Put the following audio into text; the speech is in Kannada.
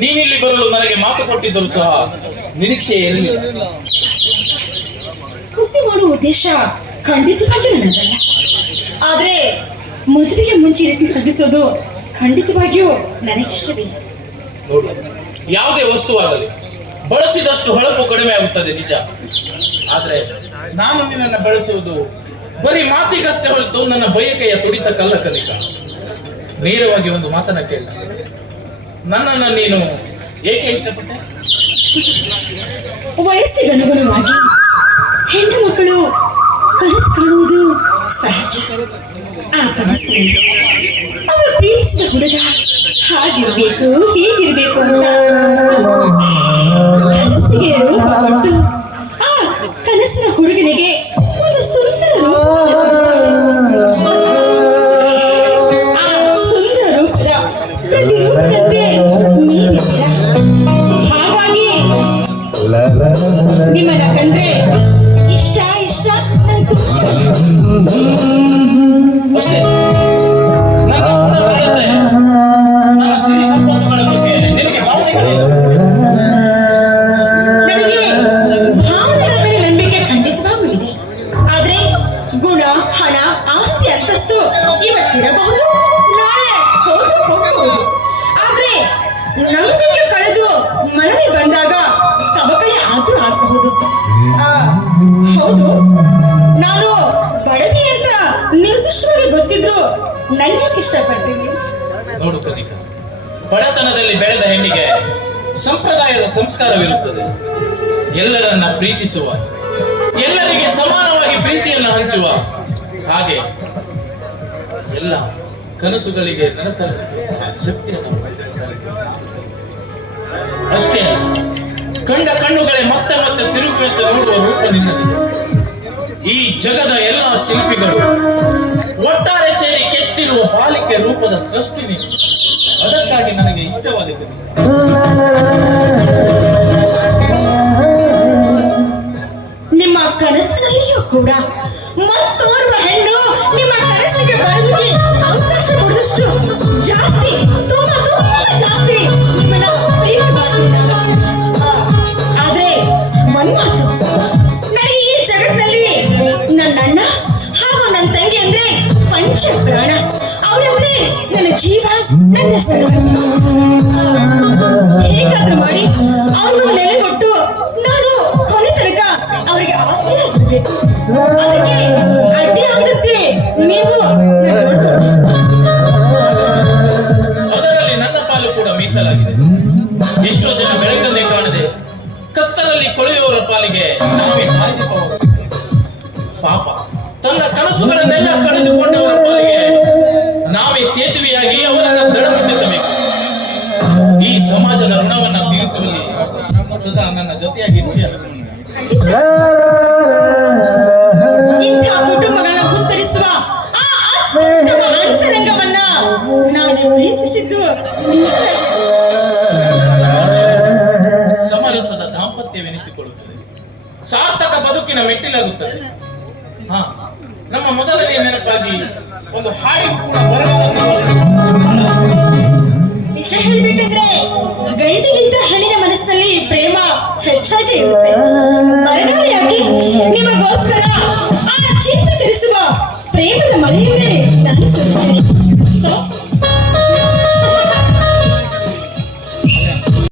ನೀನಿಲ್ಲಿ ಬರಲು ನನಗೆ ಮಾತು ಕೊಟ್ಟಿದ್ದರೂ ಸಹ ನಿರೀಕ್ಷೆ ಇರಲಿಲ್ಲ. ಖುಷಿ ಮಾಡುವ ಉದ್ದೇಶ ಖಂಡಿತವಾಗಿಯೂ ನನ್ನದಲ್ಲ. ಆದ್ರೆ ಮದುವೆಗೆ ಮುಂಚೆ ರೀತಿ ಸಲ್ಲಿಸೋದು ಖಂಡಿತವಾಗಿಯೂ ನನಗಿಷ್ಟವಿಲ್ಲ. ನೋಡು, ಯಾವುದೇ ವಸ್ತುವಾಗಲಿ ಬಳಸಿದಷ್ಟು ಹೊಳಪು ಕಡಿಮೆ ಆಗುತ್ತದೆ ನಿಜ. ಆದ್ರೆ ನಾನು ನಿನ್ನನ್ನು ಬಳಸುವುದು ಬರೀ ಮಾತಿಗಷ್ಟೇ ಹೊರತು ನನ್ನ ಬಯಕೆಯ ತುಡಿತ ಕಲ್ಲ ಕಲಿಕ. ನೇರವಾಗಿ ಒಂದು ಮಾತನ್ನ ಕೇಳ, ನನ್ನನ್ನು ನೀನು ಏಕೆ ಇಷ್ಟಪಟ್ಟೆ? ವಯಸ್ಸಿಗನುಗುಣವಾಗಿ ಹೆಣ್ಣು ಮಕ್ಕಳು ಕನಸು ಕಾಣುವುದು ಸಹಜ. ಆ ಕನಸು ಅವರು ಪ್ರೀತಿಸಿದ ಹುಡುಗ ಹಾಗಿರ್ಬೇಕು ಹೀಗಿರ್ಬೇಕು ಅಂತ ಕನಸಿಗೆ ರೂಪ ಕೊಟ್ಟು ಆ ಕನಸಿನ ಹುಡುಗನಿಗೆ ಒಂದು ಸುಂದರ ರೂಪ, ಆ ಸುಂದರ ರೂಪದ ಪ್ರತಿರೂಪದಂತೆ ನೀವಿದ್ದೀರಾ. ಹಾಗಾಗಿ ನಿಮ್ಮನ್ನ ಕಂಡ್ರೆ ಇಷ್ಟ ಇಷ್ಟ ಅಂತು ಅಷ್ಟೇ. ನನ್ನ ಗುಣನಡತೆ, ನನ್ನ ಸಿರಿ ಸಂಪತ್ತುಗಳ ಬಗ್ಗೆ ನಿನಗೆ ಭಾವನೆಗಳಿಲ್ಲ. ನನಗೆ ಭಾವನೆಗಳ ಮೇಲೆ ನಂಬಿಕೆ ಖಂಡಿತವಾಗೂ ಇದೆ. ಆದ್ರೆ ಗುಣ, ಹಣ, ಆಸ್ತಿ, ಅಂತಸ್ತು ಇವತ್ತಿರಬಹುದು, ನಾಳೆ ಹೋಗಬಹುದು. ಆದ್ರೆ ನಂಬಿಕೆ ಕಳೆದು ಮನವಿ ಬಂದಾಗ ಸಬಕಳಿ ಆದ್ರೂ ಆಗಬಹುದು. ಹೌದು, ನಾನು ಬಡವಿ ಅಂತ ನಿರ್ದಿಷ್ಟವಾಗಿ ಗೊತ್ತಿದ್ರು ನನಗೆ ಇಷ್ಟಪಡ್ತೀನಿ. ನೋಡು ಕನಿಕ, ಬಡತನದಲ್ಲಿ ಬೆಳೆದ ಹೆಣ್ಣಿಗೆ ಸಂಪ್ರದಾಯದ ಸಂಸ್ಕಾರವಿರುತ್ತದೆ. ಎಲ್ಲರನ್ನ ಪ್ರೀತಿಸುವ, ಎಲ್ಲರಿಗೆ ಸಮಾನವಾಗಿ ಪ್ರೀತಿಯನ್ನು ಹಂಚುವ, ಹಾಗೆ ಎಲ್ಲ ಕನಸುಗಳಿಗೆ ನನಸಲು ಶಕ್ತಿಯನ್ನು ಅಷ್ಟೇ. ಕಂಡ ಕಣ್ಣುಗಳೇ ಮತ್ತೆ ಮತ್ತೆ ತಿರುಗುವಂತೆ ನೋಡುವ ರೂಪ ನಿನ್ನದಿದೆ. ಈ ಜಗದ ಎಲ್ಲ ಶಿಲ್ಪಿಗಳು ಒಟ್ಟಾರೆ ಸೇರಿ ಕೆತ್ತಿರುವ ಬಾಲಿಕೆ ರೂಪದ ಸೃಷ್ಟಿ ನೀನು. ಅದಕ್ಕಾಗಿ ನನಗೆ ಇಷ್ಟವಾಗಿದೆ. ನಿಮ್ಮ ಕನಸಿನಲ್ಲಿಯೂ ಕೂಡ ಮತ್ತೋರ್ವ ಹೆಣ್ಣು ನಿಮ್ಮ ಕನಸಿಗೆ ಬರುವಿಕೆ ಅವಕಾಶ ಕೊಡುವಷ್ಟು ಜಾಸ್ತಿ, ತುಂಬಾ ತುಂಬಾ ಜಾಸ್ತಿ ನಿಮ್ಮನ್ನ ಪ್ರೀತಿ ಮಾಡ್ತೀನಿ. ಆದ್ರೆ ಒಂದ್ ಮಾತು, ನನಗೆ ಈ ಜಗತ್ತಿನಲ್ಲಿ ನನ್ನ ಅಣ್ಣ ಹಾಗೂ ನನ್ನ ತಂಗಿ ಅಂದ್ರೆ ಪಂಚ ಪ್ರಾಣ. ಅವರಂದ್ರೆ ನನ್ನ ಜೀವ, ನನ್ನ ಸರ್ವಸ್ವ. ಹೇಗಾದ್ರೂ ಮಾಡಿ ಅವ್ರನ್ನ ನೆಲೆ ಕೊಟ್ಟು ನಾನು ಕೊನೆ ತನಕ ಅವರಿಗೆ ಆಸೆ ಆಗಬೇಕು. ಅದಕ್ಕೆ ಅಡ್ಡಿ ಆಗುತ್ತೆ ನೀವು. ಅದರಲ್ಲಿ ನನ್ನ ಪಾಲು ಕೂಡ ಮೀಸಲಾಗಿದೆ. ಎಷ್ಟೋ ಜನ ಬೆಳಕನ್ನೇ ಕಾಣದೆ ಕತ್ತಲಲ್ಲಿ ಕೊಳೆಯುವವರ ಪಾಲಿಗೆ ನಾವೇ ಕಾಯ್ದುಕೊಳ್ಳಬಹುದು. ಪಾಪ ತನ್ನ ಕನಸುಗಳನ್ನೆಲ್ಲ ಕಳೆದುಕೊಂಡವರ ಪಾಲಿಗೆ ನಾವೇ ಸೇತುವೆಯಾಗಿ ಅವರನ್ನು ದಡಮಟ್ಟಿಸಬೇಕು. ಈ ಸಮಾಜದ ಋಣವನ್ನು ತೀರಿಸುವಲ್ಲಿ ಸದಾ ನನ್ನ ಜೊತೆಯಾಗಿ ಇಂಥ ಕುಟುಂಬಗಳನ್ನ ಉತ್ತರಿಸುವ ಆ ಅತ್ಯುತ್ತಮ ಅಂತರಂಗವನ್ನ ನಾನು ಪ್ರೀತಿಸಿದ್ದು ಸಮರಸದ ದಾಂಪತ್ಯವೆನಿಸಿಕೊಳ್ಳುತ್ತದೆ, ಸಾರ್ಥಕ ಬದುಕಿನ ಮೆಟ್ಟಿಲಾಗುತ್ತದೆ. ನಮ್ಮ ಮೊದಲನೇ ನೆನಪಾಗಿ ಒಂದು ಹಾಡಿಗೆ ಕೂಡ ನಿಜ ಹೇಳ್ಬೇಕಂದ್ರೆ ಗಂಡಿಗಿಂತ ಹೆಣ್ಣಿನ ಮನಸ್ಸಿನಲ್ಲಿ ಪ್ರೇಮ ಹೆಚ್ಚಾಗಿ ಇರುತ್ತೆ. ಮರಗಾಳಿಯಾಗಿ ನಿಮಗೋಸ್ಕರ ಆ ಚಿತ್ತ ಚಲಿಸುವ ಪ್ರೇಮದ ಮಳೆಯನ್ನೇ ನಾನು ಸುರಿಸ್ತೇನೆ.